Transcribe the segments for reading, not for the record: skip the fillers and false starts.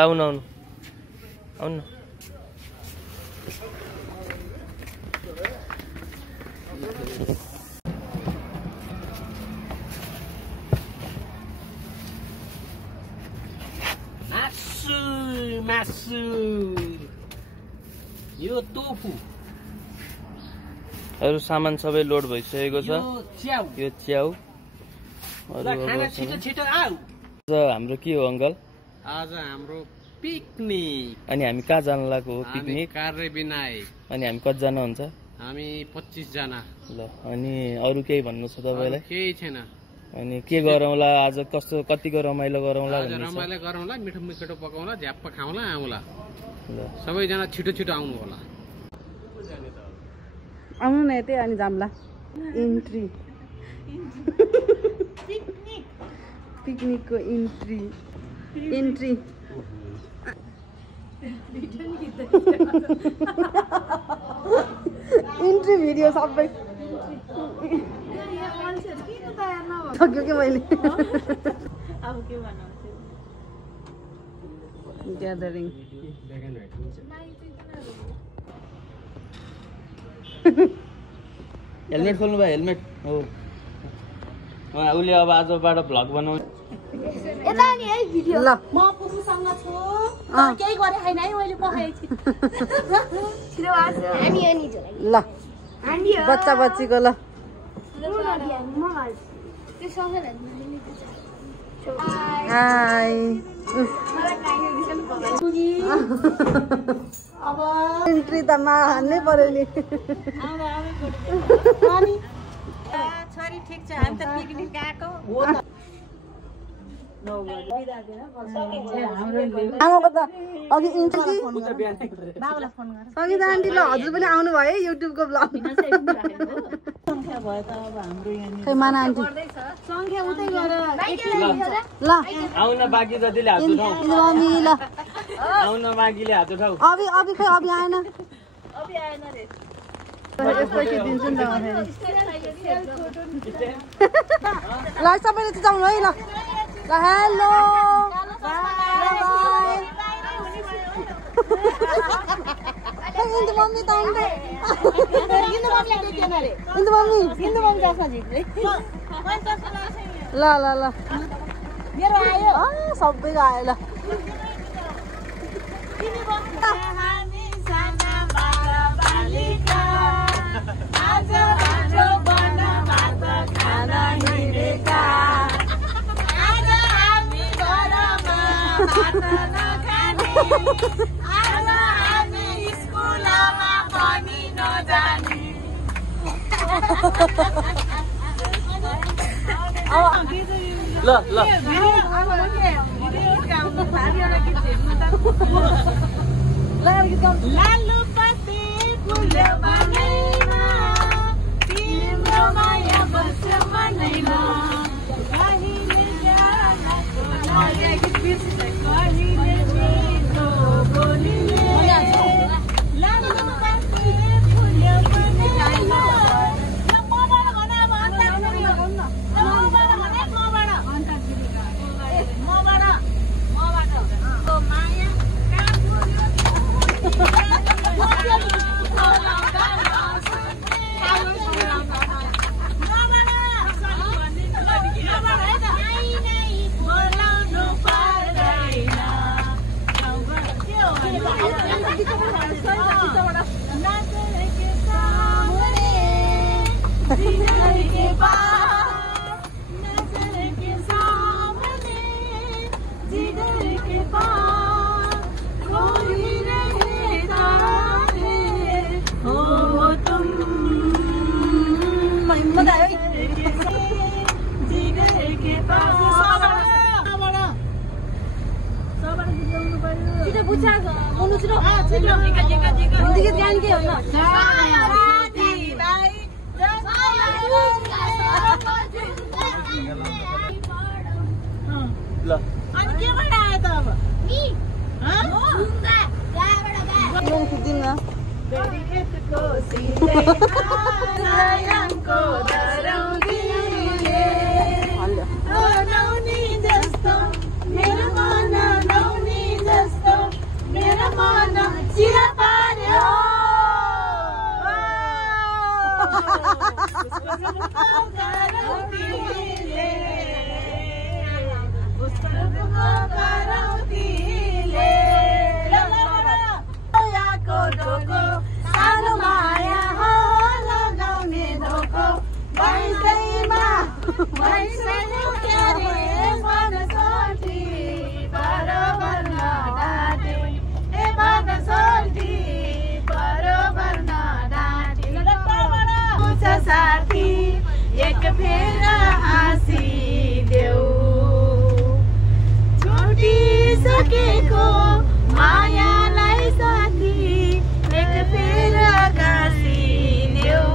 आउनु आउनु आउनु मासु यो टोफु अरु सामान सबै लोड भइसकेको छ यो च्याउ खाना छिटो छिटो आऊ हाम्रो के हो अंकल आज हाम्रो पिकनिक अनि हामी कहाँ जान लागेको हो पिकनिक कार्यविनायक अनि हामी कति जना हुन्छ हामी 25 जना ल अनि अरु केही भन्नु छ तपाईलाई केही छैन अनि के गरौँला आज कस्तो कतिको रमाइलो गरौँला आज रमाइलो गरौँला मिठो मिठो पकाउँला झ्याप्प खाउँला आउँला ल सबै जना छिटो छिटो आउनु होला आउनु न यतै अनि जाम्ला इन्ट्री पिकनिकको इन्ट्री इन्ट्री भिडियो सबै सक्यो कि मैले अब के बनाउँछु ग्यादरिङ हेलमेट खोल्नु भयो हेलमेट हो उले अब आजबाट भ्लग बनाउने यता नि है भिडियो ल म पुपुसँग छु केही गरे हैन है मैले पखाएछु छिटो आछ हामी अनि ल बच्चा बच्चीको ल त्यो सँगै हाय अब इन्ट्री त हान्नै पर्यो नि छोरी ठिक छ हामी त पिकनिक गएको हो आमाको त अघि इन्ट्री सङ्गीता आन्टी ल हजुर पनि आउनु भयो है युट्युबको ब्लग खै माना आन्टी संख्या उतै गएर ल आउन बाँकी जतिले हात उठाऊ मम्मी ल आउन बाँकीले हात उठाऊ अभि खै अभि आएन अभि आएन रे यस्तै के दिन्छु नि त ल सबैले चिताउनु है ल ल हेलो इंदु मम्मी त आउँदै इंदु मम्मीले देखेन रे इंदु मम्मी जस्तो झिक्दै ल ल ल मेरो आयो सबैको आयो ल हामी साना बालबालिका आज हाम्रो वनबाट खान हिँडेका आज हामी घरमा भात नखाने आज हामी स्कुलमा पनि नजाने ल ल लालु पत्ते फुल्यो बनैमा तिम्रो माया बस्छ मनैमा कहिले जानको कहिले मिठो बोलीले लालु पत्ते फुल्यो बनैमा एक फेर हाँसिदेऊ छुटिसकेको मायालाई साथी एक फेर गाँसिदेऊ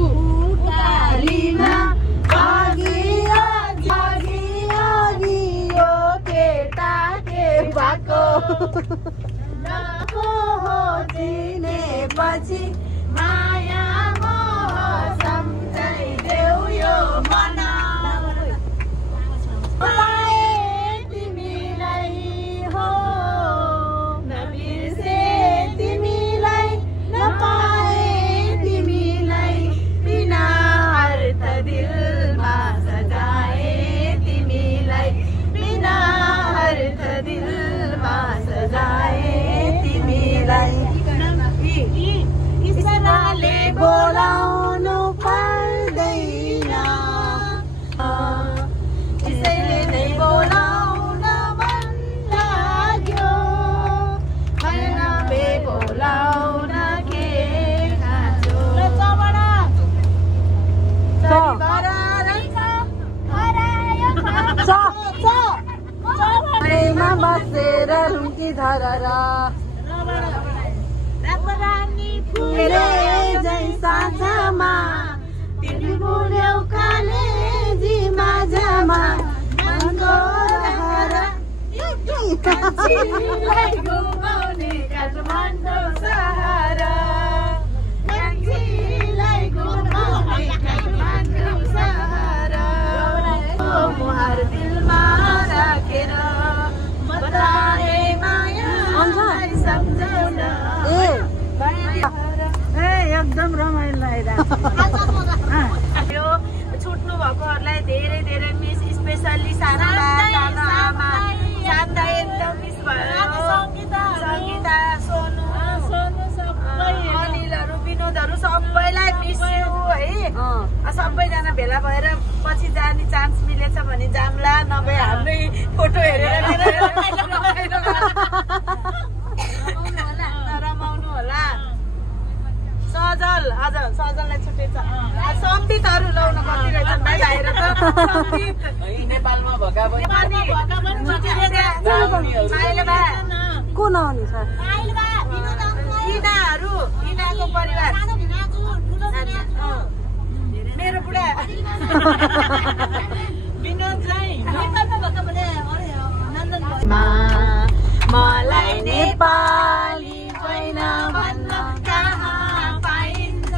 उकालीमा अघि यो केटा के भएको चिनेपछि माया मोह सम्झाइदेऊ यो मन तिमीलाई हो नबिर्से तिमीलाई नपाए तिमीलाई बिना अर्थ दिलमा सजाए तिमीलाई बिना अर्थ दिलमा सजाए तिमीलाई ईश्वरले बोलाउनु पर्दैन त्यसैले नै बोलाउन मन लाग्यो नभए बोलाउन के खाँचो बसेर रुङ्की धररा साँझमा तिमी बुढ्यौ कालेजीमा जमा मनको कान्छीलाई घुमाउने काठमाडौँ सहारा कान्छीलाई घुमाउने काठमाडौँ सहारा मुहार दिलमा राखेर बताए मायालाई सम्झाउन एकदम रमाइलो यो छुट्नु भएकोहरूलाई धेरै धेरै मिस स्पेसल्ली साना आमा शान्ता एकदम मिस भयो सङ्गीता सोनु अनिलहरू विनोदहरू सबैलाई मिस यु है सबैजना भेला भएर पछि जाने चान्स मिलेछ भने जाम्ला नभए हाम्रै फोटो हेरेर रमाउनु होला सजल हजुर सजललाई छुट्टै छ सम्बितहरू लाउन कति रहेछन् भाइ बाहिर त नेपालमा भएका को नआउने छ इनाको परिवार मेरो बुढा विनोद चाहिँ मलाई नेपाली होइन भन्न कहाँ पाइन्छ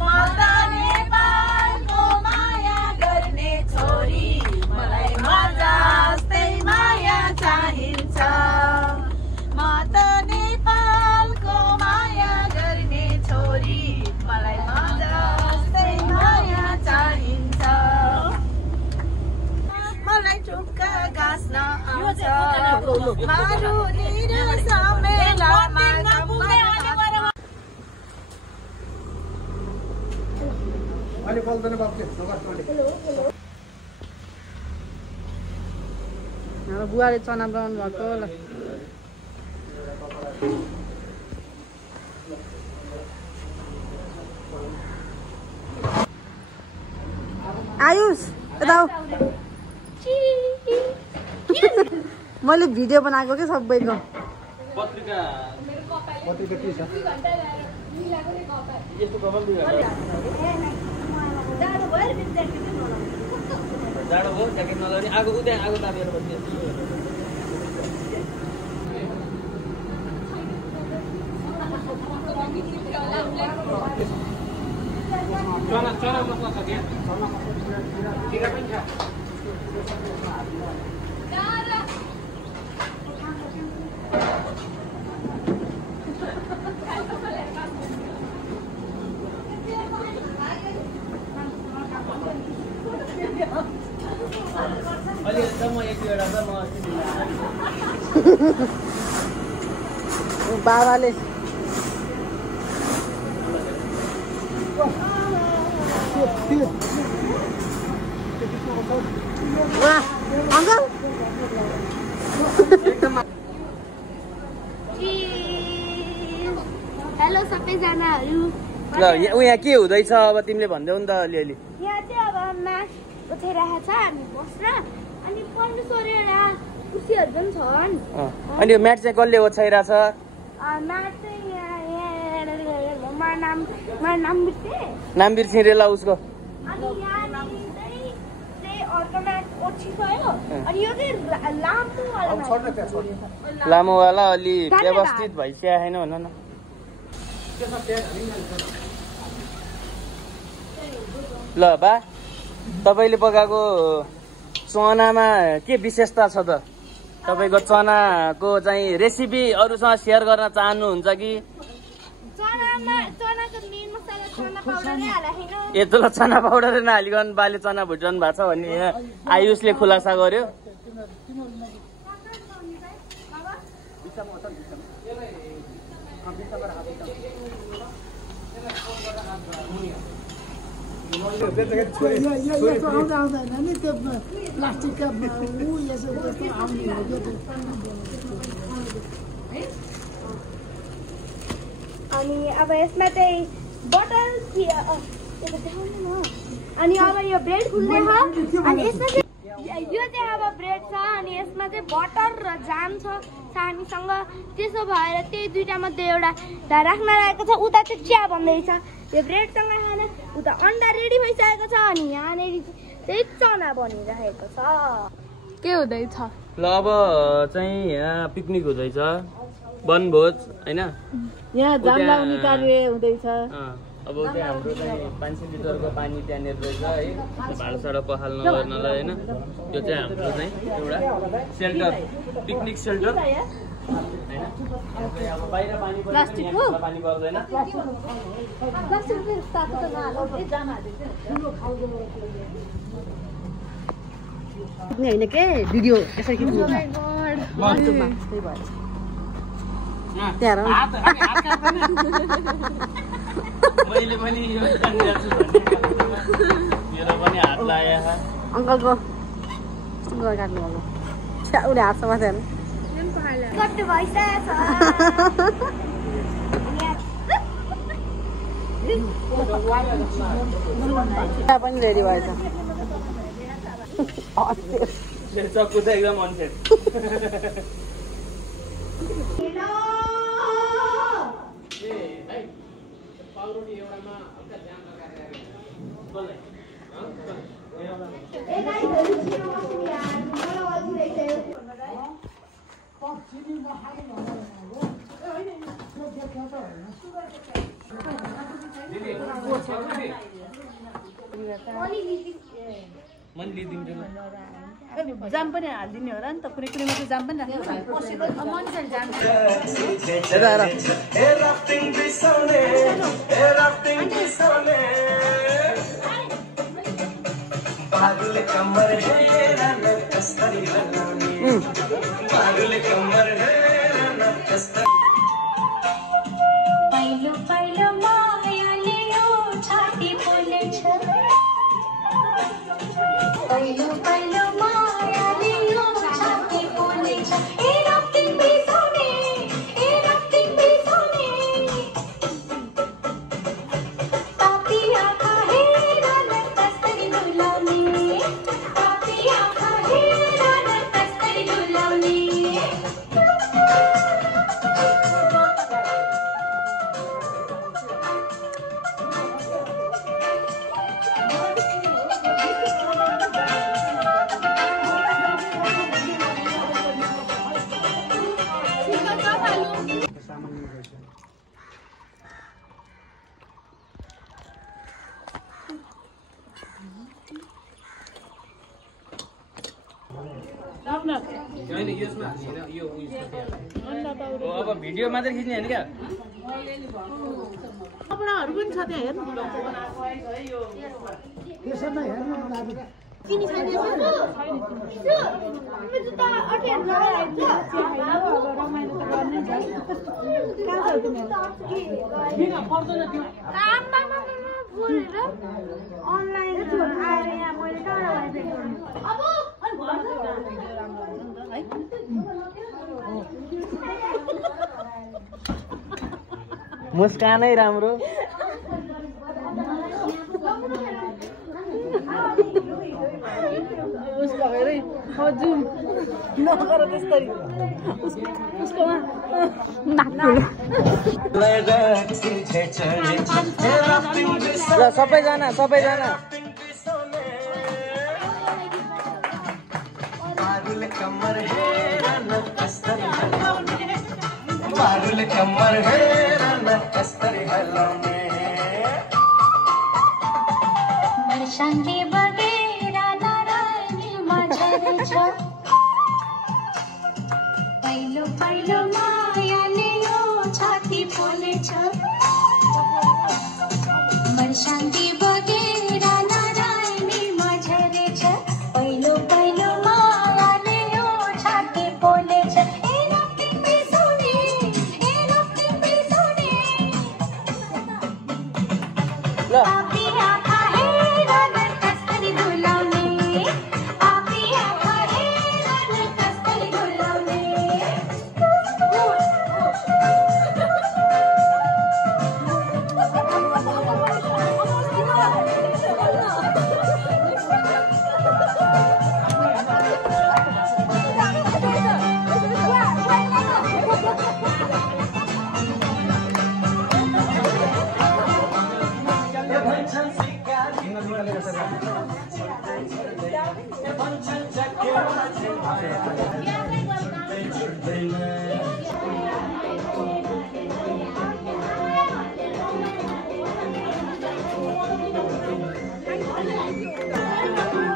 म त नेपालको माया गर्ने छोरी मलाई जस्तै माया चाहिन्छ म त नेपालको माया गर्ने छोरी मलाई जस्तै माया चाहिन्छ मलाई चुक्का गाँस्न आउँछ मारुनी र समेलामा बुवाले चना बनाउनु भएको ल आयुष यता मैले भिडियो बनाएको के सबैको पत्रिका के छ यस्तो कपाल जाडो भयो ज्याकेट नलाउने आगो उतै आगो तापेर बस्ने चना मसला छ क्या जिरा पनि छ अलि म एक दुईवटा त म बाबाले वाह अङ्कल हेलो सबैजनाहरू ल यहाँ के हुँदैछ अब तिमीले भन्देऊ नि त अलिअलि। यहाँ चाहिँ अब म्याच ओछ्याइरहेको छ हामी बस्न अनि पढ्नु सोरेर कुर्सीहरू पनि छन्। अनि यो म्याट चाहिँ कसले ओछ्याइरहेछ? म्याच चाहिँ नाम बिर्सिरे ल उसको। अनि यहाँ अर्को म्याच ओछिसक्यो अनि यो चाहिँ लामोवाला अलि व्यवस्थित भइसक्यो छैन भन न। ल बा तपाईँले पकाएको चनामा के विशेषता छ त? तपाईँको चनाको चाहिँ रेसिपी अरूसँग सेयर गर्न चाहनुहुन्छ कि? यत्रो चना पाउडर नहालिकन बाले चना भुटाउनु भएको छ भन्ने यहाँ आयुषले खुलासा गर्यो। अनि अब यसमा चाहिँ बटर अनि अब यो ब्रेड खुल्ने छ अनि यसमा चाहिँ यो चाहिँ अब ब्रेड छ अनि यसमा चाहिँ बटर र जाम छ सानीसँग। त्यसो भएर त्यही दुईटा मध्ये एउटा राख्न लागेको छ। उता चाहिँ चिया बन्दैछ यो ब्रेडसँग खाना। उता अन्डा रेडी भइसकेको छ अनि यहाँनिर चाहिँ चना बनिरहेको छ। के हुँदैछ? ल अब चाहिँ यहाँ पिकनिक हुँदैछ, वनभोज होइन। यहाँ जाम लाउने कार्य हुँदैछ। अब त्यहाँ हाम्रो चाहिँ 500 लिटरको पानी त्यहाँनिर रहेछ है, भाँडासाँडा पखाल्न गर्नलाई होइन। यो चाहिँ हाम्रो चाहिँ एउटा सेल्टर, पिकनिक सेल्टर होइन। अब बाहिर पानी पर्दैन। होइन के भिडियो यसरी खिच्नु मैले पनि यो मेरो पनि हात लाग्यो अङ्कलको काट्नु अब उसले हात समातेर कट्टु भइसकेको छ पनि रेडी भएछ। चक्कु चाहिँ एकदम अनसेट। जाम पनि हालिदिने होला नि त, कुनै कुनैमा चाहिँ जाम पनि राख्नु अब भिडियो मात्रै खिच्ने होइन क्या? कपडाहरू पनि छ त्यहाँ हेर्नु। मुस्कानै राम्रो। ल सबैजना शान्ति बगेर नारायणी मझर छ पहिलो पहिलो मायाले यो छाती पोलेछ मन शान्ति बगेर नारायणी मझर छ पहिलो पहिलो मायाले यो छाती पोलेछ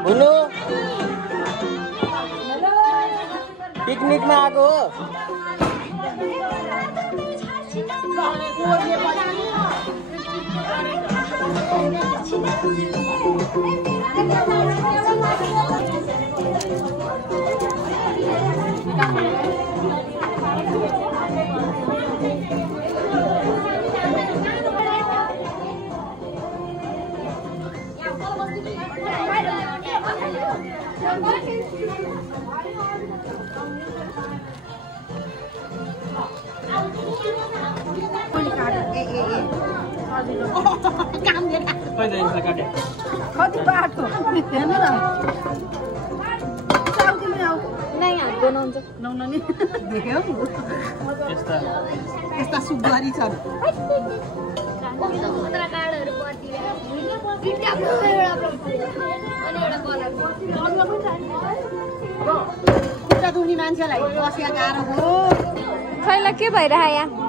हुनु पिकनिकमा आएको हो कति बाटो हेर्नु न नि देख्यौ यस्ता सुगरी छन् खुट्टा दुख्ने मान्छेलाई बसिया गाह्रो हो खैला के भइरह यहाँ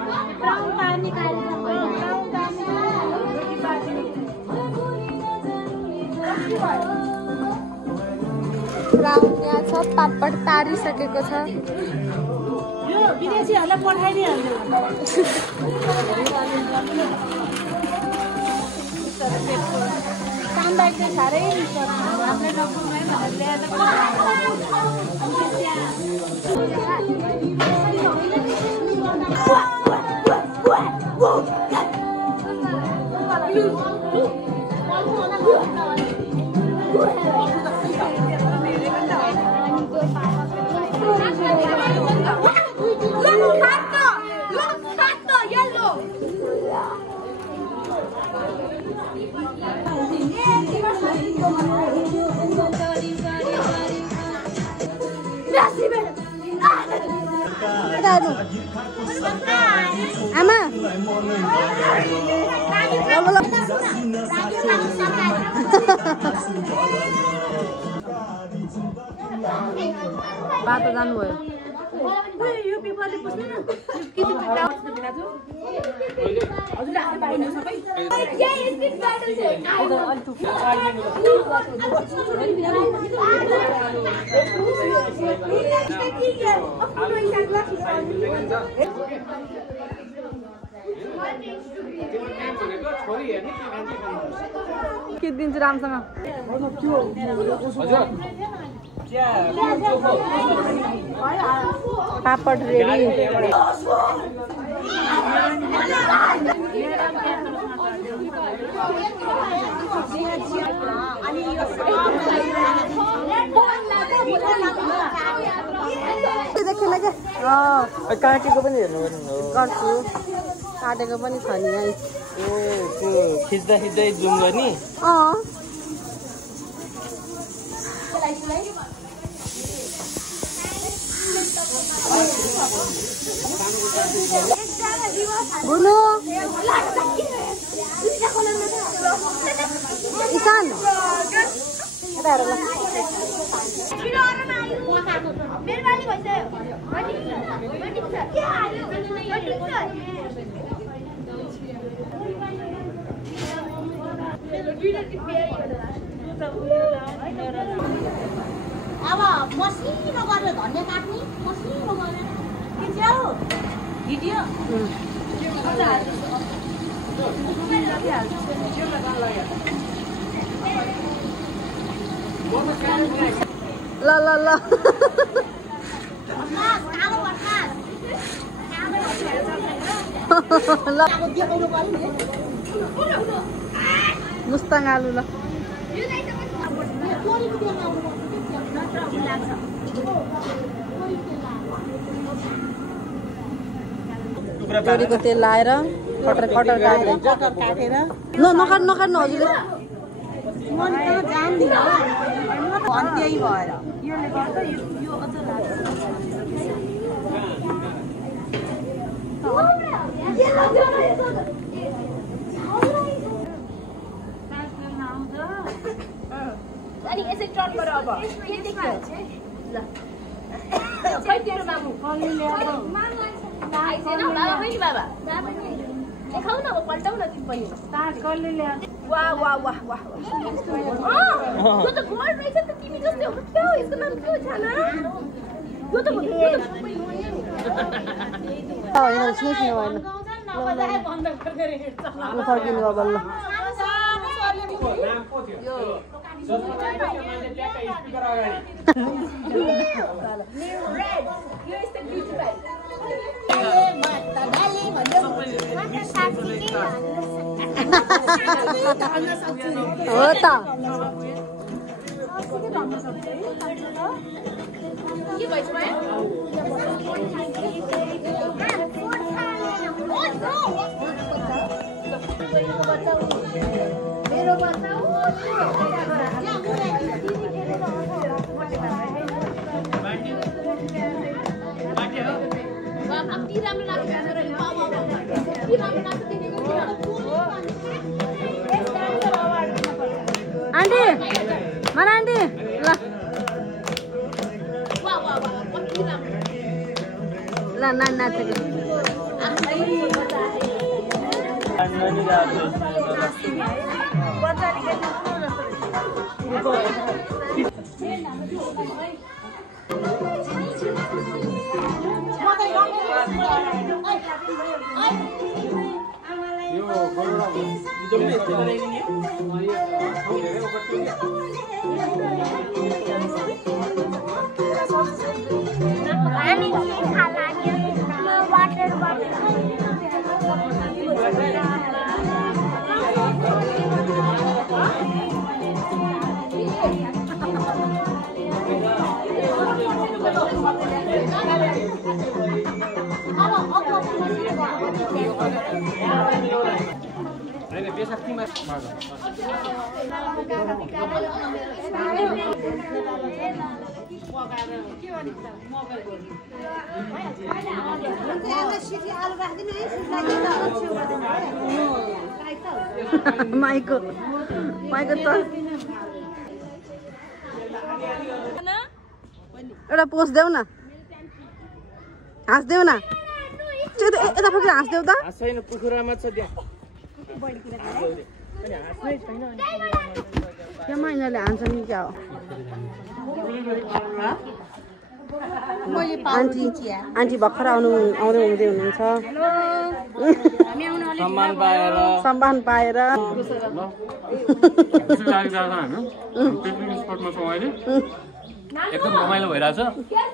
यहाँ छ पापड तारिसकेको छ यो विदेशीहरूलाई पठाइदिइहाल्नु कामदार चाहिँ साह्रै आफूले नपुग्ने भनेर आमा बाटो जानुभयो यो पेपरले पुस्दैन के दिन्छु रामसँग पापड रेडी काटेको पनि हेर्नु गर्छु काटेको पनि छ नि है त्यो खिच्दा खिच्दै जुम गर्ने बुनु इसान यता हेर ल मेहरबानी भइसक्यो अब मसिनो गरेर धनियाँ काट्ने मसिनो गरेर खिच्यौ भिडियो ल ल ल ल मुस्ताङ आलु ल तोरीको तेल लाएर कटर कटर काटेर नकाट्नु हजुरले त्यही भएर अनि यसै टर्न गर अब के देख्यो ल खै तेरो मामु आइसेन बाबा पनि बाबा देखाउ न पल्टाउ न तिमी पनि वाह वाह वाह वाह यो त गोल रहेछ त तिमी जस्तै हो के हो यसको नाम के हो छाना यो त होइन सुन्नु होइन बन्द गरेर हिँड्छ फर्किनु अब ल हो त के भइछ माया मेरो बच्चा हो कति राम्रो लाग्छ आन्टी मन आन्टी ल ल नाच्छ माइको त एउटा पोस्ट देऊ न हाँस्देऊ न यता फर्केर हाँस्देऊ त छैन कुखुरामा छ त्यहाँ त्यहाँ यिनीहरूले हान्छ नि क्या हो आन्टी भर्खर आउँदै हुनुहुन्छ सम्मान पाएर एकदम रमाइलो भइरहेछ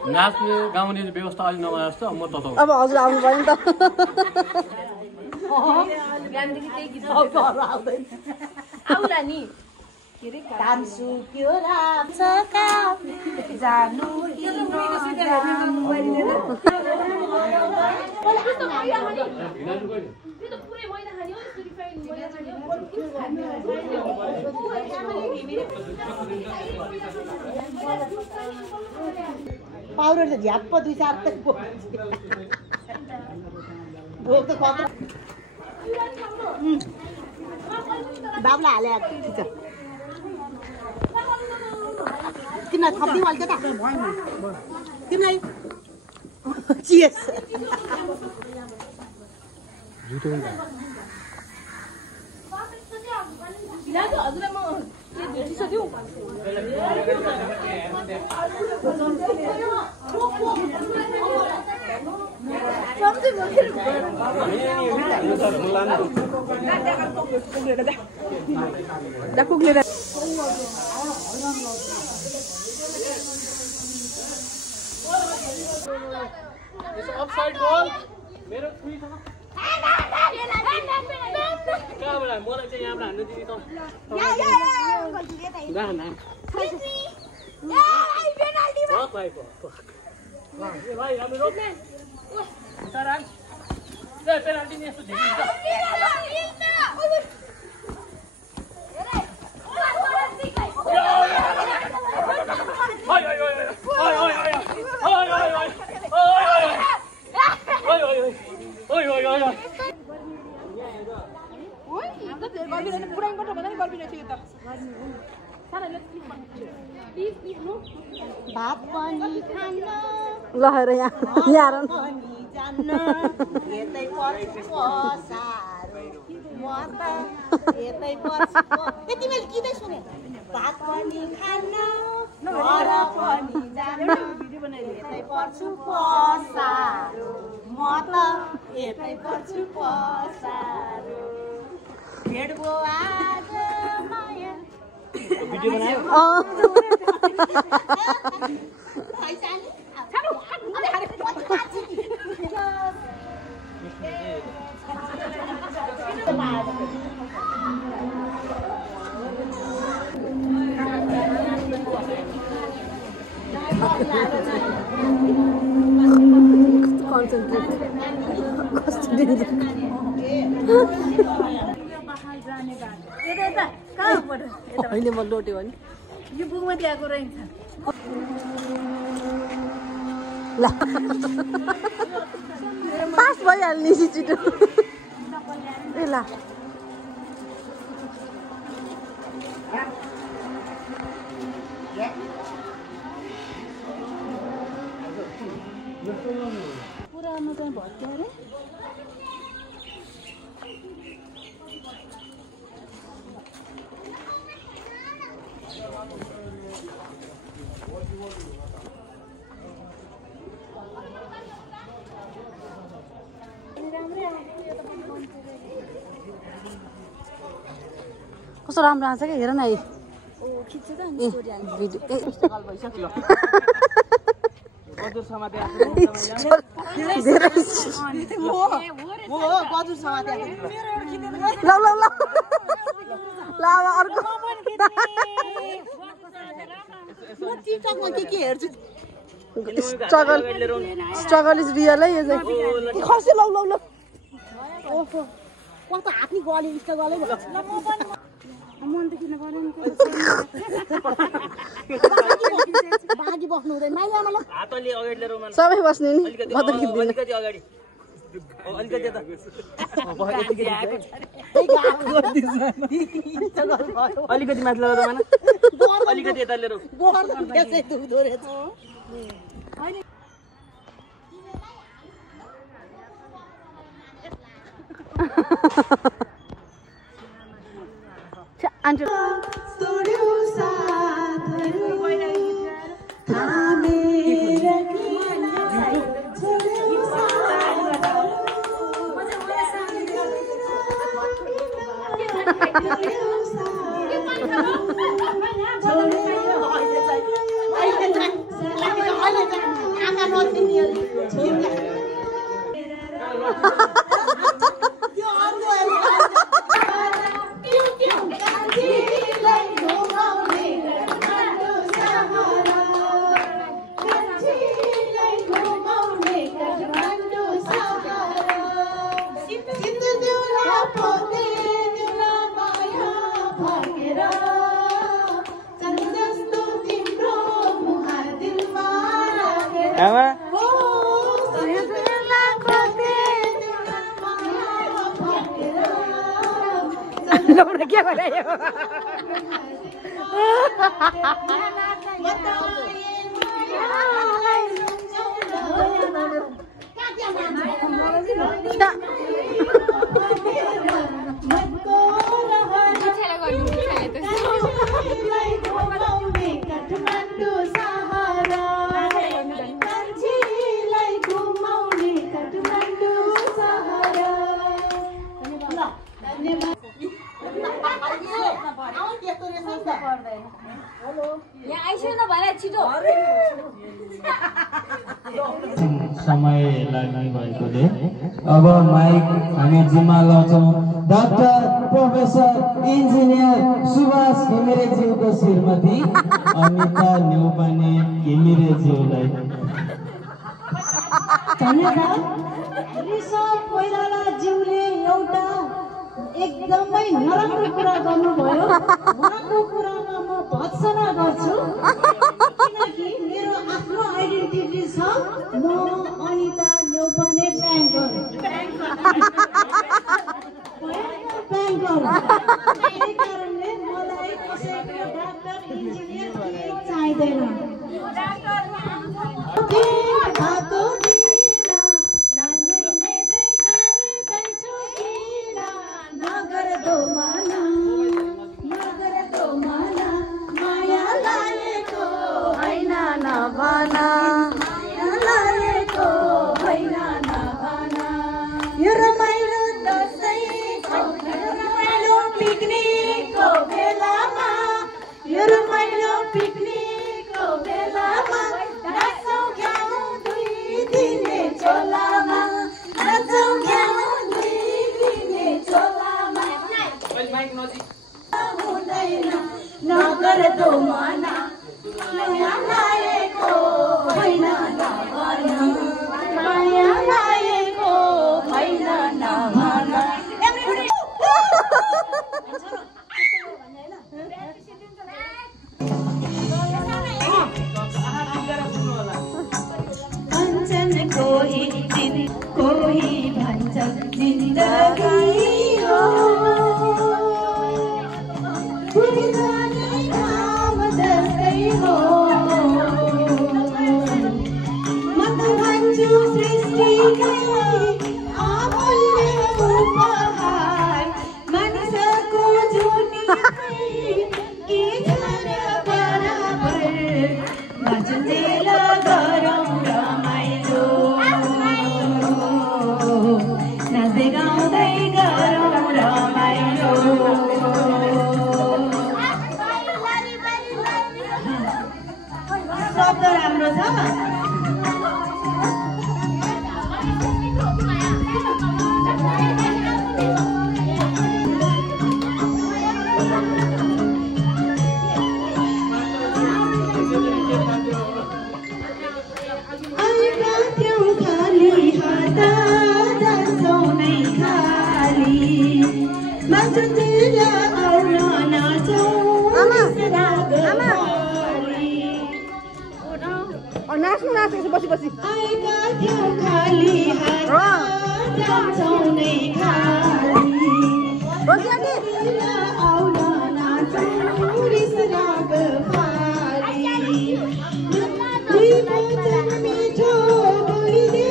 नाच्ने गाउने व्यवस्था अलि नभएको जस्तो म तताउँछु अब हजुर आउनु भयो नि आउला नि पाउडर त झ्याप्प 2-4 त भोक त कत्रो बाबुलाई हाले ठिक छ तिमीलाई थप्दी हाल्छ त तिमीलाई चियर्स जुटो हजुरलाई म के भेटिसक्यो अपसाइड गोल मेरो फ्री छ कहाँबाट मलाई चाहिँ यहाँबाट हान्नु दिदी त भाइ राम्रो रोक्ने पेनाल्टी नि यस्तो झिकिन्छ भात पनि खान ल हेर यहाँ पनि जान्न यतै पर्छु पसारो म त यतै पर्छु ए तिमीले किन सुने भात पनि खान घर पनि जान्न यतै पर्छु पसारो म त यतै पर्छु पसारो भेट्बो आज माया भिडियो बनायो अहिले म लोट्यो भने यो बुकमा दिएको रहेछ ल पास भइहाल्ने छिटो ए ल पुरानो चाहिँ भर्ती अरे कस्तो राम्रो आउँछ क्या हेर न है हजुर समाते अर्को टिकटकमा के हेर्छु स्ट्रगल इज रियल है यो चाहिँ खस्यो लौ लौ लौ ओहो कस्तो हात नि गल्यो इष्ट गल्यो मन त किन गरेन बाँकी बस्नु हुँदैन माइला मलाई हात अलि अगाडि लिएर उमा सबै बस्ने नि म त अलिकति अगाडि अलिकति यता अलिकति माथि लगाएर उमा अलिकति यता लिएर दुख्दो रहेछ आन्टी लौरा के बनायो समय लाग्ने भएकोले अब माइक हामी जिम्मा लाउँछौँ doctor professor engineer Subhash घिमिरेज्यूको Shrimati Anita Neupane घिमिरेज्यूलाई। धन्यवाद। ऋषभ कोइरालाज्यूले एउटा एकदमै नराम्रो कुरा गर्नुभयो। उहाँको कुरामा म भत्सना गर्छु किनकि मेरो आफ्नो आइडेन्टिटी छ। म अनिता न्यौपाने ब्याङ्कर त्यही कारणले मलाई कसैको डाक्टर इन्जिनियर चाहिँदैन। यो रमाइलो दसैँको रमाइलो पिकनिकको बेलामा यो रमाइलो पिकनिकको बेलामा नाचौँ गाउँ दुई दिने चोलामा नाचौँ गाउँ दुई दिने चोलामा हुँदैन नगर दो मना माया लागेको होइन नभन माया लागेको होइन नभन। भन्छन् कोही दिन कोही भन्छ जिन्दगी हो काम जस्तै हो। म त भन्छु सृष्टिकै अमूल्य उपहार मानिसको जुनीकै के छन् बराबर बाँचुन्जेल गरौँ रमाइलो नाच्दै गाउँदै गरौँ रमाइलो। शब्द राम्रो छ। आएका थियौँ खाली हात जान्छौँ नै खाली बाँचुन्जेल आउन नाचौँ नाच्नु बसी आएका थियौँ खाली हात जान्छौँ नै खाली आउन नाचौँ रिस राग फाली दुई वचन मिठो बोलिदे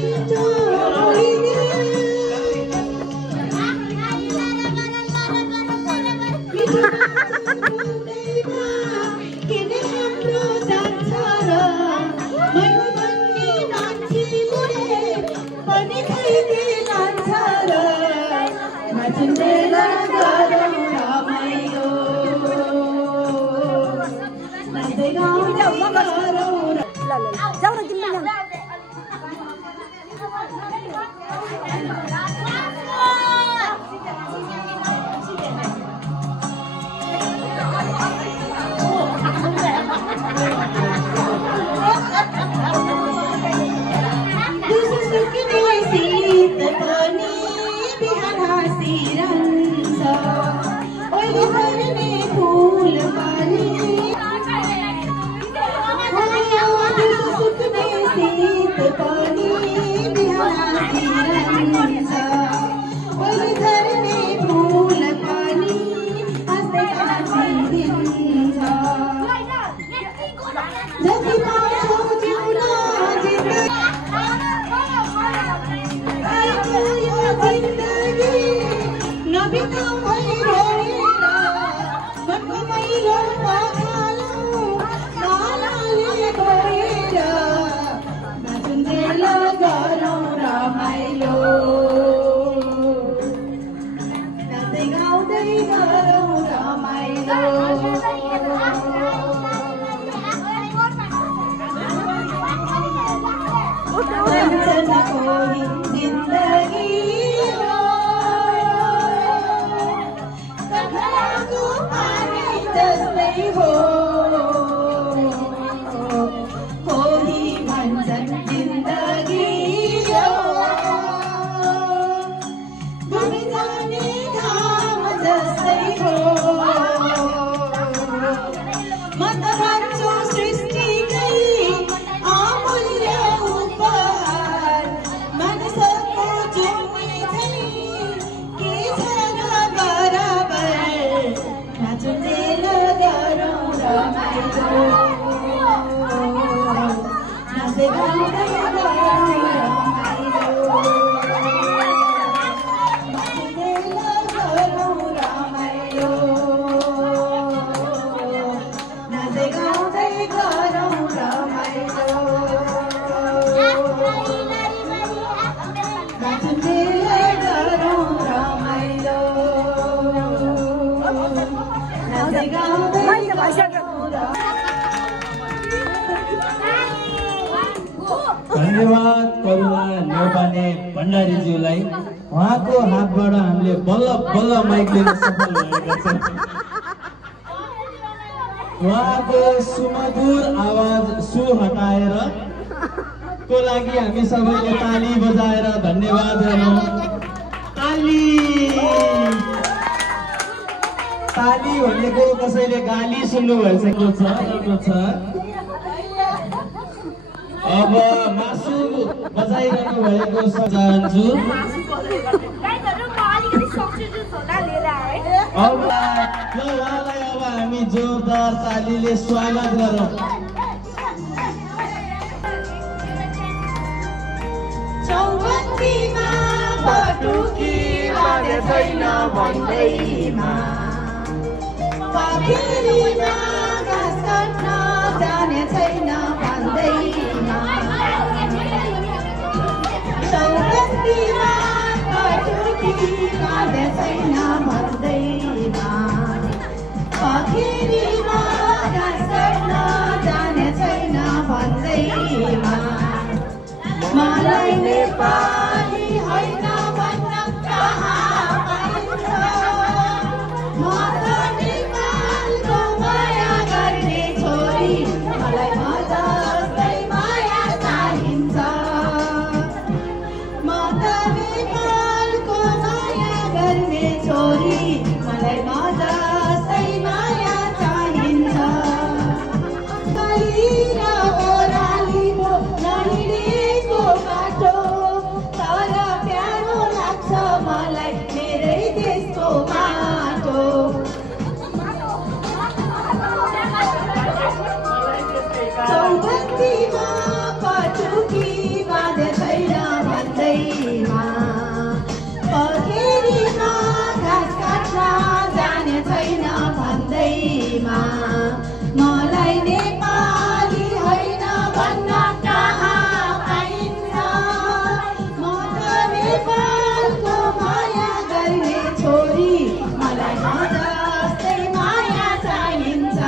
मिठो बोलिदे फूल पानी पहिलो पखालो नालाले गएर नाचुन्जेल गरौँ रमाइलो नाच्दै गाउँदै गरौँ रमाइलो जिन्दगी कथाको पानी जस्तै हो कोही भन्छन् जिन्दगी डुबी जाने घाम जस्तै हो म त भन्छु सृष्टिकै अमूल्य उपहार मानिसको जुनी चाहिँ के छ र बराबर नाचुन्जेल गरौँ रमाइलो नाच्दै गाउँदै गरौँ रमाइलो नाचुन्जेल गरौँ रमाइलो नाच्दै गाउँदै गरौँ रमाइलो नाचुन्जेल गरौँ रमाइलो नाच्दै गाउँदै धन्यवाद करुणा नेपाने भण्डारीज्यूलाई उहाँको हातबाट हामीले बल्ल बल्ल माइक लिन सफल भएका छौँ उहाँको सुमधुर आवाज सुर हटाएर को लागि हामी सबैले ताली बजाएर धन्यवाद गरौँ ताली ताली भनेको कसैले गाली सुन्नु भइसकेको छ अब मासु बजाइरहनु भएको छ चाहन्छु अब उहाँलाई अब हामी जोरदार तालीले स्वागत गरौँ चौबन्दीमा पटुकी बाँधे छैन भन्दैमा पाखेरीमा घाँस काट्न जाने छैन भन्दैमा चौबन्दीमा पटुकी बाँधे छैन भन्दैमा पाखेरीमा घाँस काट्न जाने छैन भन्दैमा मलाई नेपाली होइन भन्न कहाँ पाइन्छ म त नेपालको माया गर्ने छोरी मलाई म जस्तै माया चाहिन्छ म त नेपालको माया गर्ने छोरी मलाई म जस्तै माया चाहिन्छ बाहिर ओह्रालीको नहिँडेको बाटो तर प्यारो लाग्छ मलाई मेरै देशको माटो चौबन्दीमा पटुकी बाँधे छैन भन्दैमा पखेरीमा घाँस काट्न जाने छैन भन्दैमा मलाई नेपाली होइन भन्न कहाँ पाइन्छ म त नेपालको माया गर्ने छोरी मलाई म जस्तै माया चाहिन्छ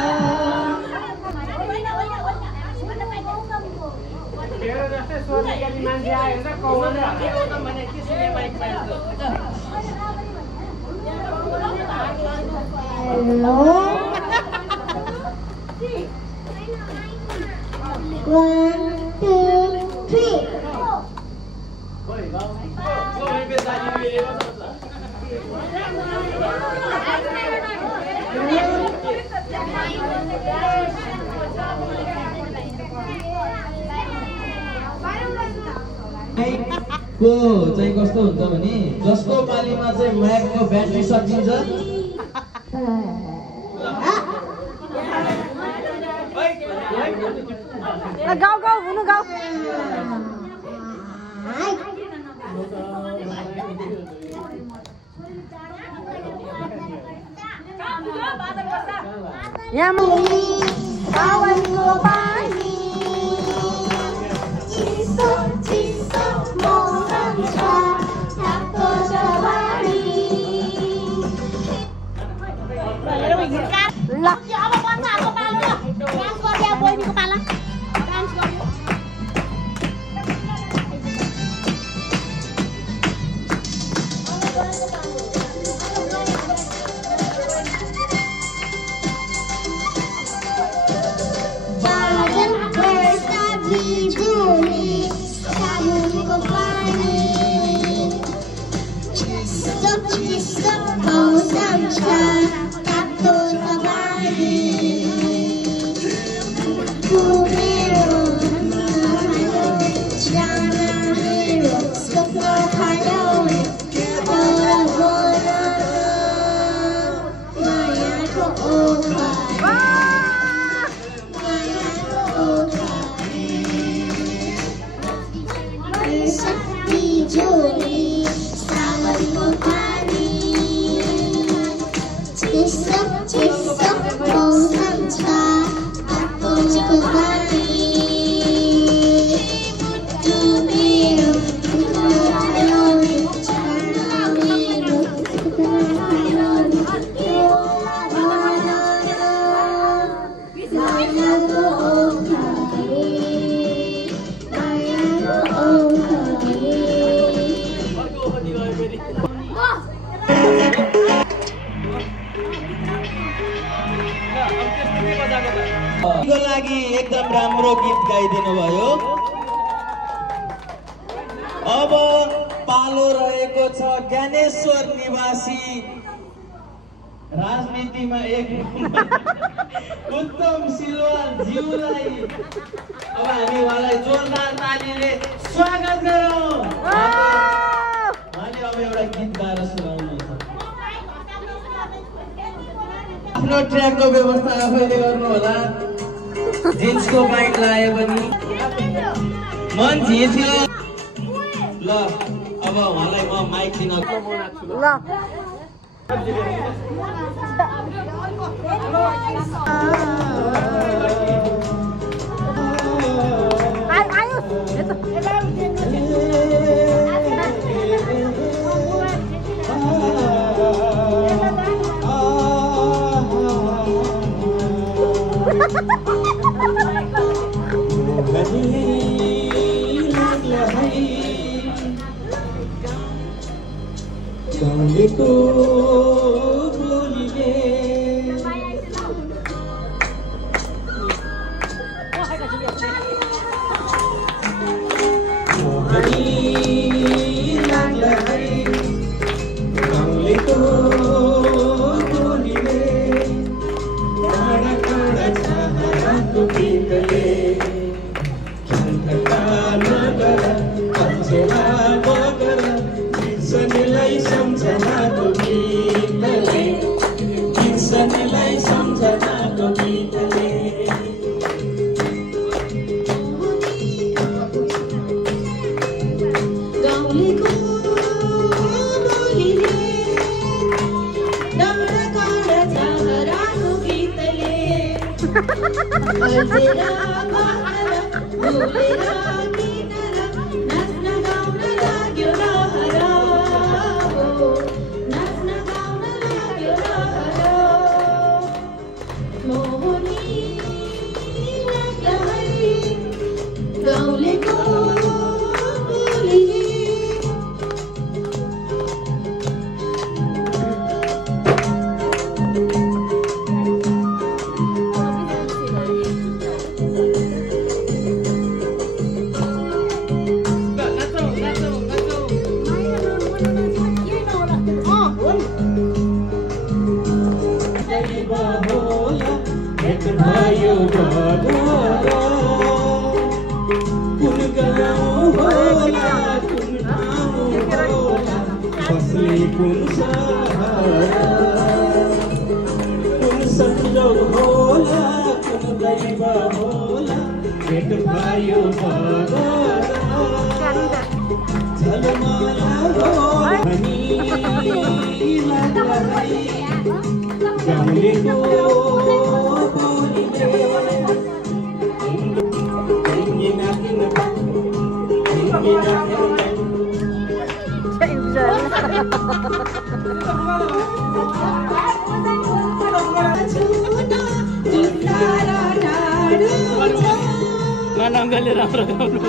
One, two, three. को चाहिँ कस्तो हुन्छ भने जसको पालीमा चाहिँ माइकको ब्याट्री सकिन्छ गाउँ गाउँ हुनु गाउँ सावनको पानी चिसो चिसो मौसम छ थाको जवानी ल अब बच्चाहरुको पालो डान्स गर्दै बहिनीको पाला डान्स गर्यो लागि एकदम राम्रो गीत गाइदिनु भयो। अब पालो रहेको छ ज्ञानेश्वर निवासी राजनीतिमा एक उत्तम सिलवाल ज्यूलाई अब हामी उहाँलाई जोरदार तालीले स्वागत गरौँ। उहाँले अब एउटा गीत गाएर सुनाउनुहुन्छ। आफ्नो ट्र्याकको व्यवस्था आफैले गर्नु होला। जिन्सको प्यान्ट लाए पनि मन झिझ्यो। ल अब उहाँलाई म माइक दिन ल गाउँलेको बोलीले लाग्ला है गाउँलेको बोलीले काँडा काँडा छाहाराको गीतले ख्यालका नगर अक्षरा बगर सनीलाई सम्झनाको गीतले सनीलाई सम्झनाको गीतले गाउँलेको बोलीले डाँडा काँडा छाहाराको गीतले अल्झेर बहार भुलेर किनेर नाच्न गाउन लाग्यो रहर गाउँलेको बोलीले भयो कुन गाउँ होला कुन ठाउँ होला बस्ने कुन सहर कुन संजोग होला कुन दैव होला भेट भयो झलमला हो भनी लाग्ला नङ्गले राम्रो गाउनु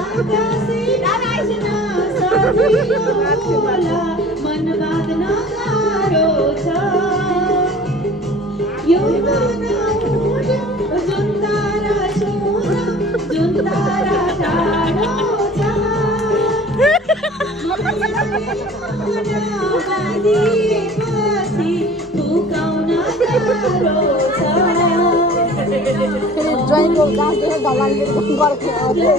ड्राइङको गाँस देखेर ढलानले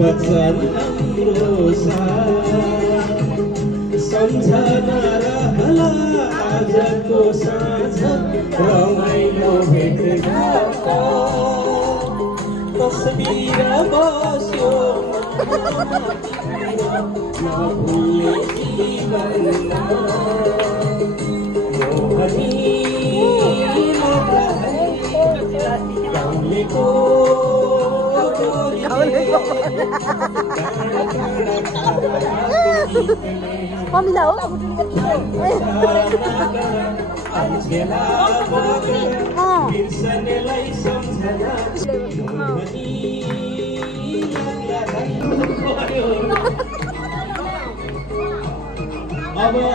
बचन हाम्रो सम्झना रहला आजको साँझ रमाइलो भेटघाटको तस्बिर बस्यो नभुल्ने जीवनमा मोहनी गाउँलेको कमिला हो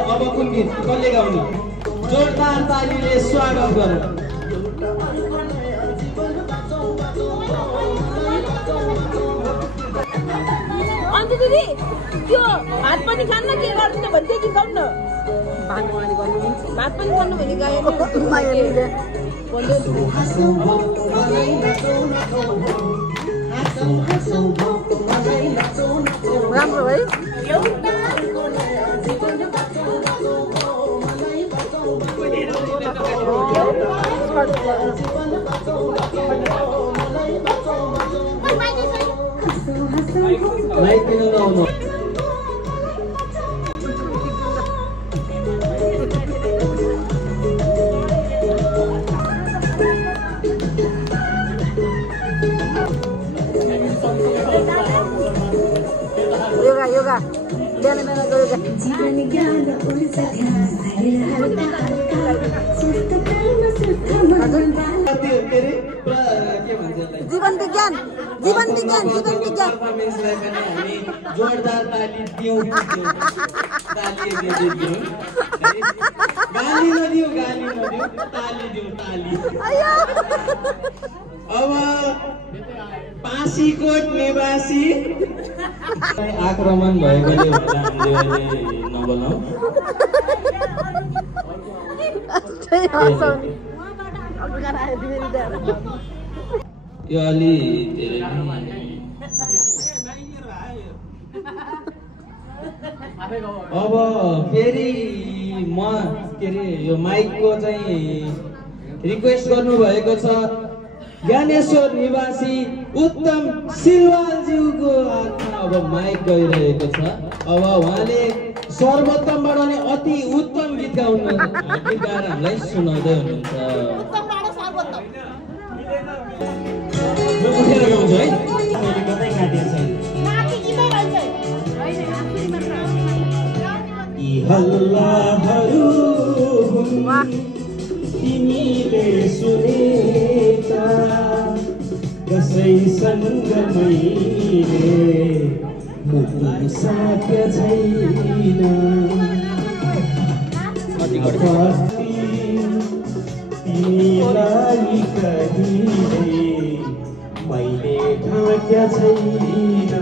अब कुन गीत कसले गाउने जोरदार तालीले स्वागत गरौँ अन्त दिदी त्यो भात पनि खान्न के गर्नु भन्थे कि गाउन भात पनि खानु भने गाएन राम्रो है Like it or no? Yoga yoga बिहान बिहान योगा जीवन विज्ञान जीवन विज्ञान जीवन विज्ञान परफॉर्मेन्सलाई पनि हामी जोरदार ताली दियौँ ताली दियौँ गाली नदियौँ ताली दियौँ ताली अब पासीकोट निवासी आक्रमण भएकोले होला हामीले नबोलाऊ यो अलि धेरै अब फेरि म के अरे यो माइकको चाहिँ रिक्वेस्ट गर्नुभएको छ ज्ञानेश्वर निवासी उत्तम सिलवालज्यूको हातमा अब माइक गइरहेको छ अब उहाँले सर्वोत्तमबाट नै अति उत्तम गीत गाएर हामीलाई सुनाउँदै हुनुहुन्छ उठेर गाउँछु है मैले कतै काटेको छैन यी हल्लाहरू तिमीले सुनेका कसैसँग मैले मुक्ति साध्य छैन तिमीलाई कहिले मैले ढाक्या छैन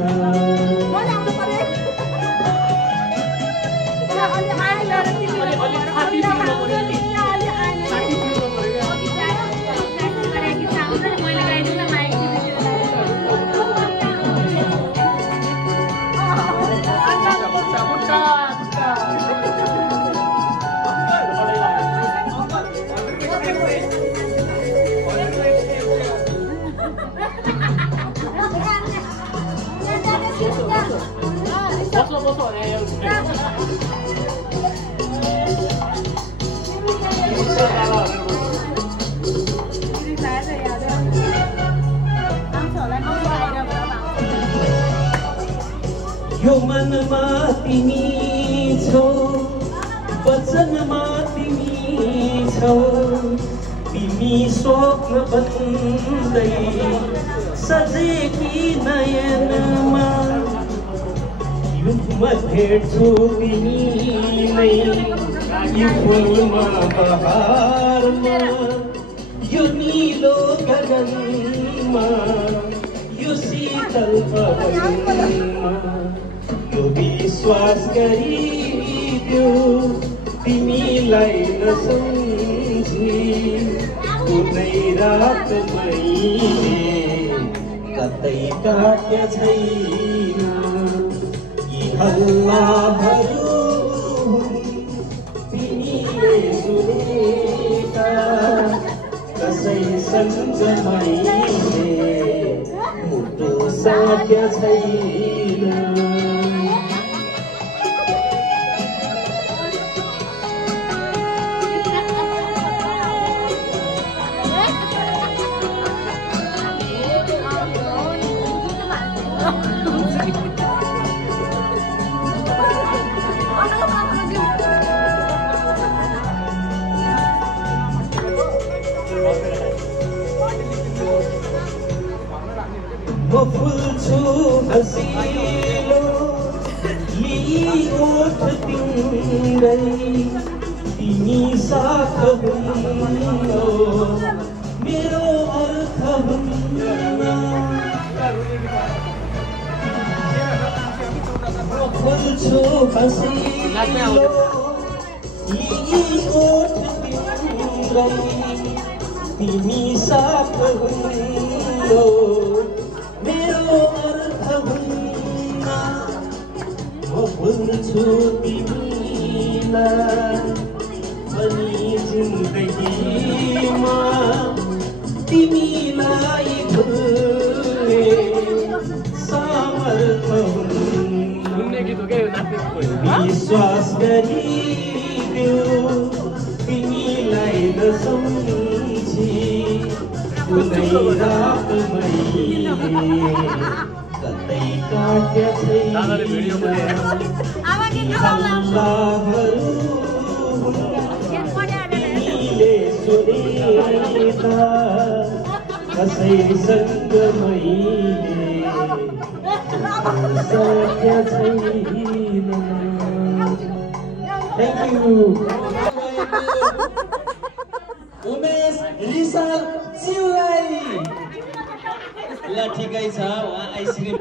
यो मनमा तिमी छौ वचनमा तिमी छौ तिमी स्वप्न बन्दै सजेकी नयनमा युगमा भेट्छु तिमीलाई यो फुलमा बहारमा यो निलो गगनमा यो शीतल पवनमा यो विश्वास गरिदेऊ तिमीलाई नसम्झी कुनै रात मैले कतै काट्या छैन यी हल्लाहरू तिमीले सुनेका कसैसँग मैले मुटु साट्या छैन म फुल्छु हँसिलो लिई ओठ तिम्रै तिमी साथ हुन्नौ मेरो अर्थ हुन्न म फुल्छु हँसिलो लिई ओठ तिम्रै तिमी साथ हुन्नौ मेरो अर्थ हुन्न म भुल्छु तिमीलाई अनि जिन्दगीमा तिमीलाई भुल्ने सामर्थ्य हुन्न विश्वास गरिदेऊ तिमीलाई नसम्झी कुनै रात मैले कतै काट्या छैन हल्लाहरू तिमीले सुनेका कसैसँग मैले साट्या छैन थ्याङ्क यू उमेश रिसाल चिउलाई ल ठिकै छ उहाँ आइसक्रिम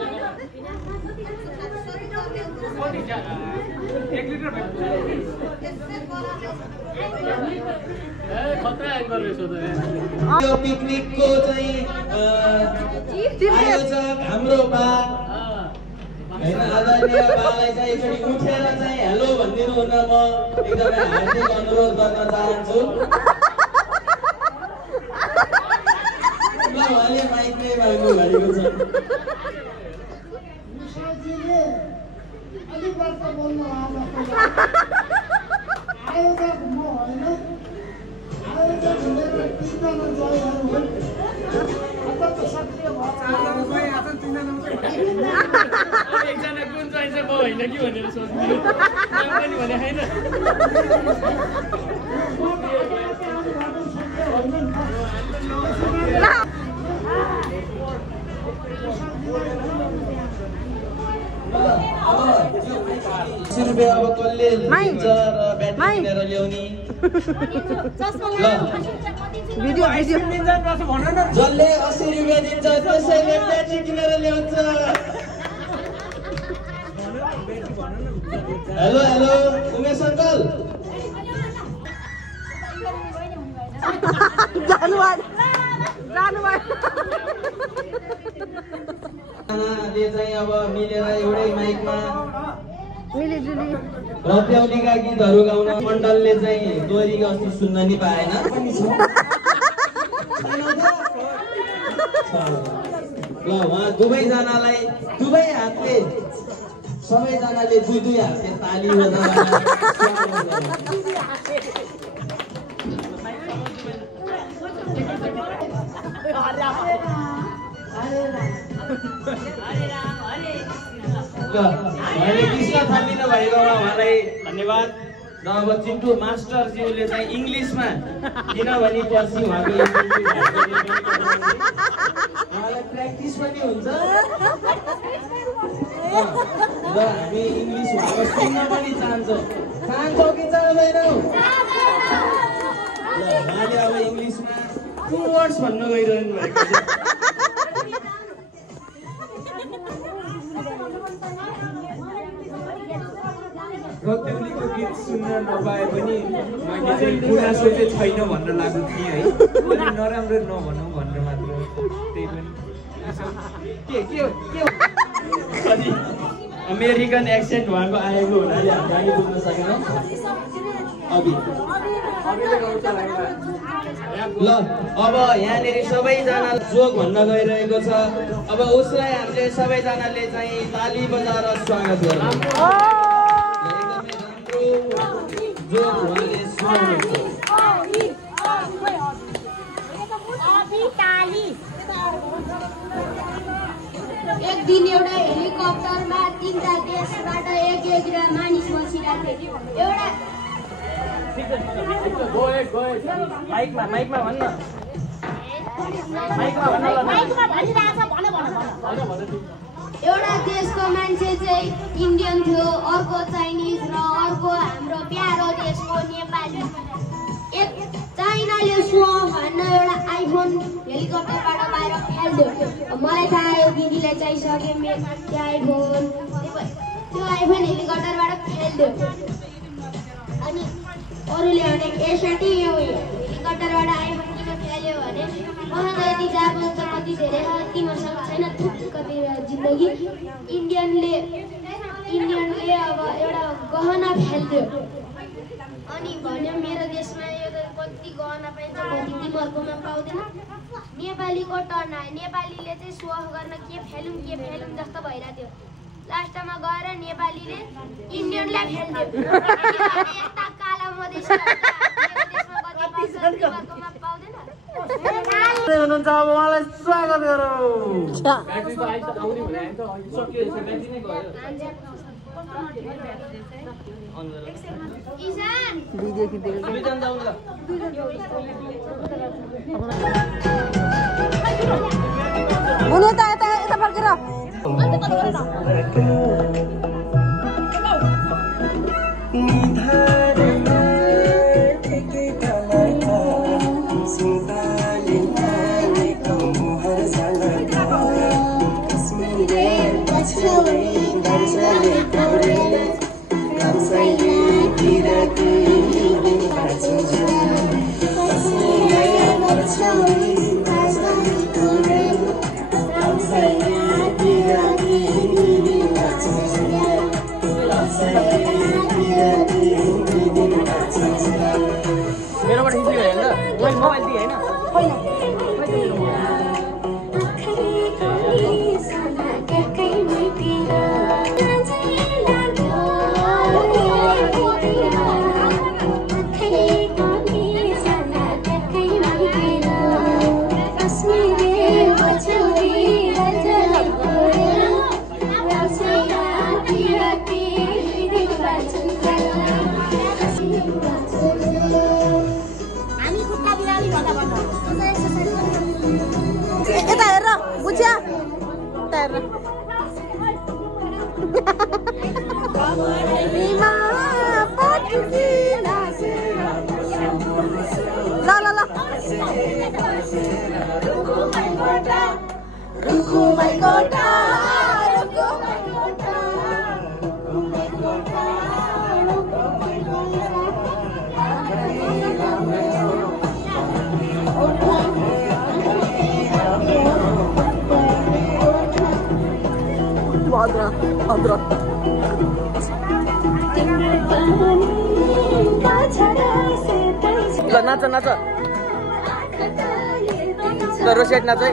यो पिकनिकको चाहिँ आयोजक हाम्रो बा हैन आदरणीय बालाई चाहिँ एकचोटि उठेर चाहिँ हेलो भनिदिनु हुन म एकदमै हार्दिक अनुरोध गर्न चाहन्छु उहाँले माइक नै माग्नु भएको छ एकजना कुन चाहिँ म होइन कि भनेर सोच्नु पनि भने होइन रुपियाँ अब कसले लिन्छ र ब्याट्री किनेर ल्याउने जसले 80 रुपियाँ दिन्छ त्यसैले ब्याट्री किनेर ल्याउँछ हेलो हेलो उमेश अङ्कल चाहिँ अब मिलेर एउटै माइकमा मिलिजुली रत्याउलीका गीतहरू गाउन मण्डलले चाहिँ दोहोरीको अस्ति सुन्न नि पाएन। ल उहाँ दुवैजनालाई दुवै हातले सबैजनाले दुई हातले ताली बजाएर हरे कृष्ण थालिनु भएकोमा उहाँलाई धन्यवाद। र अब चिन्टु मास्टरज्यूले चाहिँ इङ्ग्लिसमा किनभने पछि उहाँको उहाँलाई प्र्याक्टिस पनि हुन्छ र हामी इङ्ग्लिस उहाँको सुन्न पनि चाहन्छौँ कि चाहँदैनौँ? उहाँले अब इङ्ग्लिसमा 2 वर्ड्स भन्नु गइरहनु भएको छ। रत्याउलीको गीत सुन्न नपाए पनि मैले चाहिँ गुनासो चाहिँ छैन भन्न लागु थिएँ है। मैले नराम्रो नभनौँ भनेर मात्र त्यही पनि अनि अमेरिकन एक्सेन्ट उहाँको आएको हुनाले हामी अघि बुझ्न सकेनौँ। ल अब यहाँनिर सबैजना जोक भन्न गइरहेको छ। अब उसलाई हामीले सबैजनाले चाहिँ ताली बजाएर स्वागत गरौँ। एक दिन एउटा हेलिकप्टरमा 3टा देशबाट एक मानिस बसिरहेको थियो। एउटा माइकमा भन्न एउटा देशको मान्छे चाहिँ इन्डियन थियो, अर्को चाइनिज र अर्को हाम्रो प्यारो देशको नेपाली। एक चाइनाले भन्न एउटा आइफोन हेलिकप्टरबाट बाहिर फाल्दियो। मलाई थाहा यो दिदीलाई चाहिसक्यो त्यो आइफोन हेलिकप्टरबाट फाल्दियो। अनि अरूले भने यसरी यो हेलिकप्टरबाट आइफोन किन फाल्यो भने मसँग यति जाबो छ, कति धेरै छ, तिमीसँग छैन कति जिन्दगी। इन्डियनले अब एउटा गहना फाल्दियो। अनि भन्यो मेरो देशमा यो त कति गहना पाइन्छ, कति तिमीहरूकोमा पाउँदैन। नेपालीको टर्न आयो। नेपालीले चाहिँ सो अफ गर्न के फालौँ जस्तो भइरहेको थियो। लास्टमा गएर नेपालीले इन्डियनलाई फाल्दियो। यता काला मधेसी हुनुहुन्छ अब उहाँलाई स्वागत गरौँ। हुने त यता फर्केर मेरोबाट हिँड्नु होइन मैले मोबाइल दिएँ होइन यता हेर बुझ्या यता हेर ल नाच नाच ल रोसेट नाच है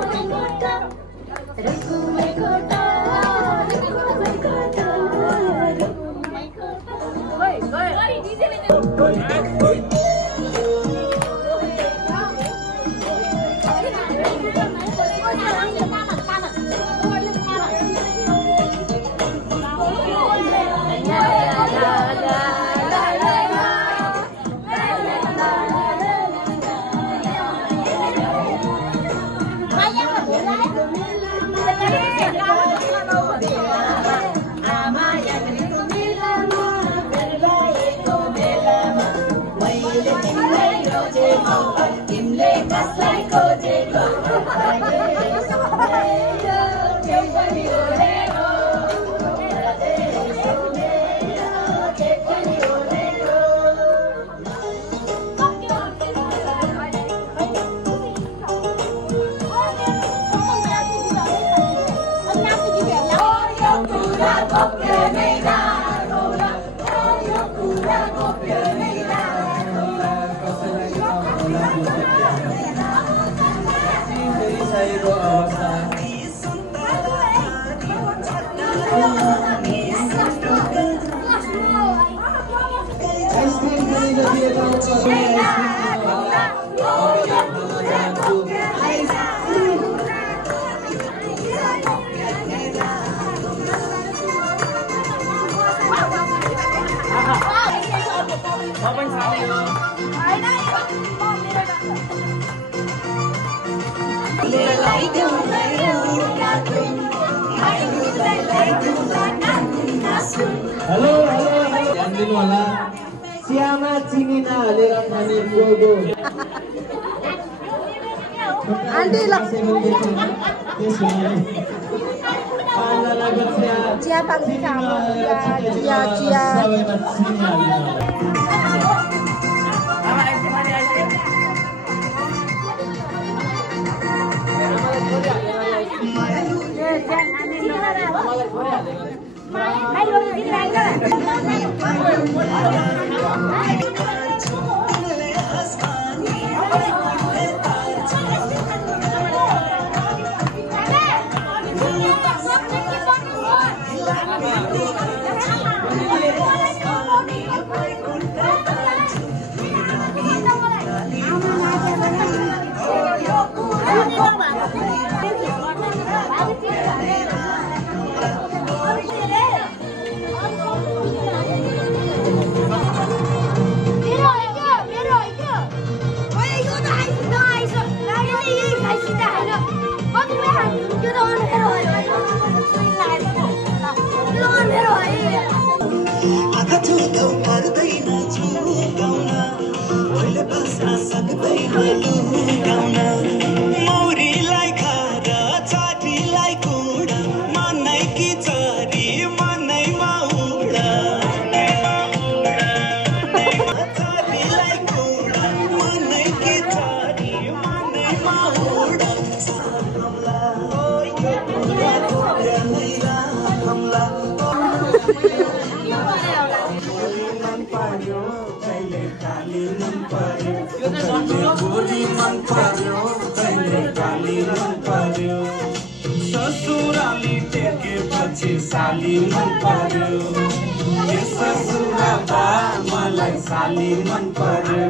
हेलो ध्यान दिनु होला चियामा चिनी नहालेर खाने कोदो आन्टी ल चिया पाक्ने चिया चिया ससुराली टेकेपछि साली मन पर्यो ससुराबा मलाई साली मन पर्यो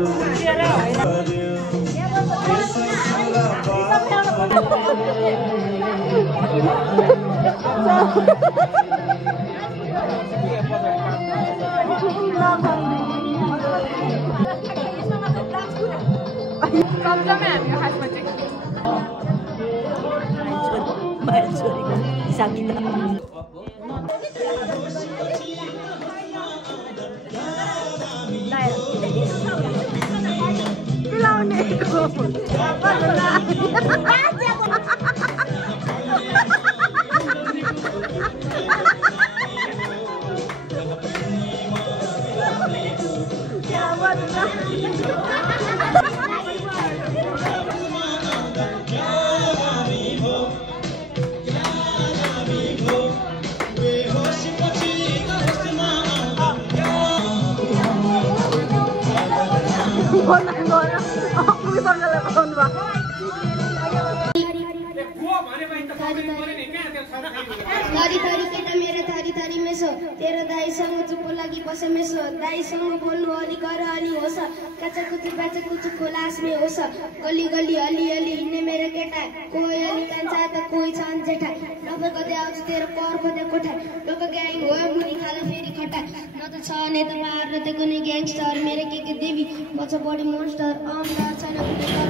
थरी थरी केटा मेरो थरी थरी मेसो तेरो दाइसँग चुप्प लागि बसे मेसो दाइसँग बोल्नु अलि गर अलि होस काचा कुचु खोलास्मे होस गली गली अलि अलि हिँड्ने मेरो केटा कोही अलि कान्छा त कोही छ जेठा नभए कतै आउँछ तेरो कर कतै कोठा लोक ग्याङ हो मुनि खाले फेरि खटा न त छ नेता पार न त कुनै ग्याङस्टर मेरो के देवी बच्चा बडी मोन्स्टर डर छैन कुनै कर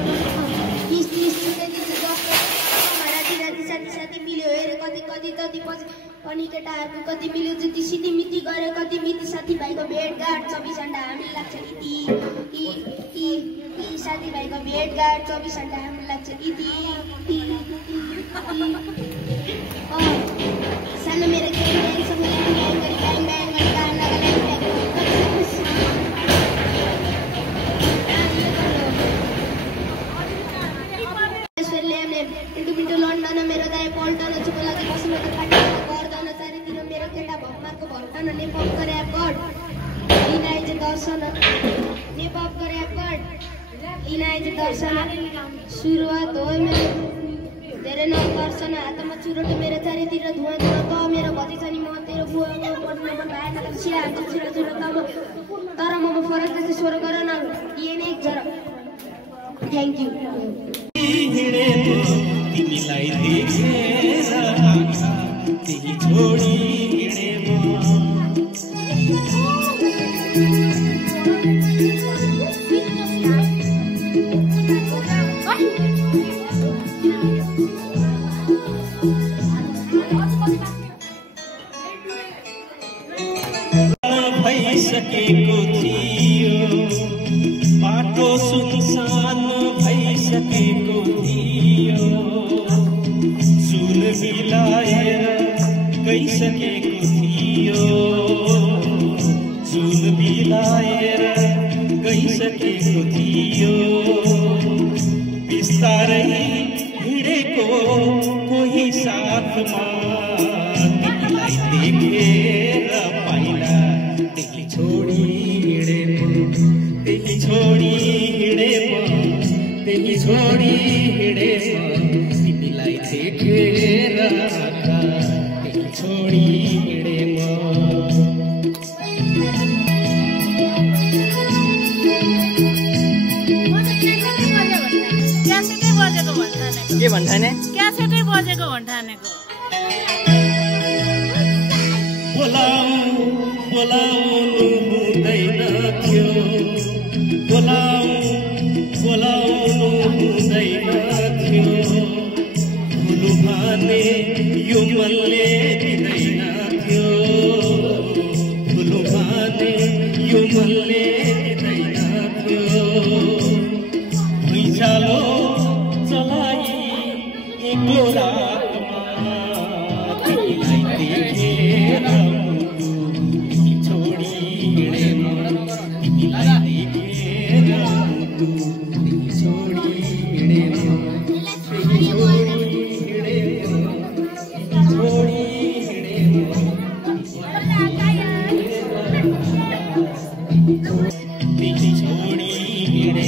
तीस साथी मिल्यो हेरे कति पछि पनि केटाहरूको कति मिल्यो जुति सिधी मिति गरे कति मिति साथीभाइको भेटघाट 24 घण्टा हामी लाग्छ साथीभाइको भेटघाट 24 घण्टा हामी लाग्छ सानो मेरो ग्याङसँग ब्याङ गरी गाना मिठो लन्डन मेरो दाइ पल्टन चुको लागि बस्नु त गर्दैन चारैतिर मेरो केटा भक्माको भर्कन नेपप गरे गड इनाइ चाहिँ दर्शन नेपप गरे गड इनाइ चाहिँ दर्शन सुरुवात हो मेरो धेरै नदर्शन हातमा चुरोटो मेरो चारैतिर धुवा त मेरो भति छ नि म तेरो बुवाको पढ्नु मन भएन त सिरा चुरो तर म फरक जस्तो स्वर गर न दिएन एक जरा थ्याङ्क यू तिमीलाई देखेर त्यही छोडी भइसकेको थियो बाटो सुनसान भइसकेको थियो सुन मिलाएर गइसकेको थियो सुन मिलाएर गइसकेको थियो बिस्तारै हिँडेको कोही साथमा तिमीलाई देखेर पाइला त्यही छोडी हिँडे तिमीलाई देखेर त्यही छोडी हिँडे के भन्ठाने क्यासेटै बजेको भन्ठानेको बोलाउनु हुँदैन थियो बोलाउनु हुँदैन थियो भुलु भने यो मनले दिँदैन थियो भुलु भने यो मनले दिँदैन थियो भुइँचालो चलाई एक्लो रातमा तिमीलाई देखेर छोडी हिँडे तिमीलाई देखेर छोडी हिँडे छोडी हिँडे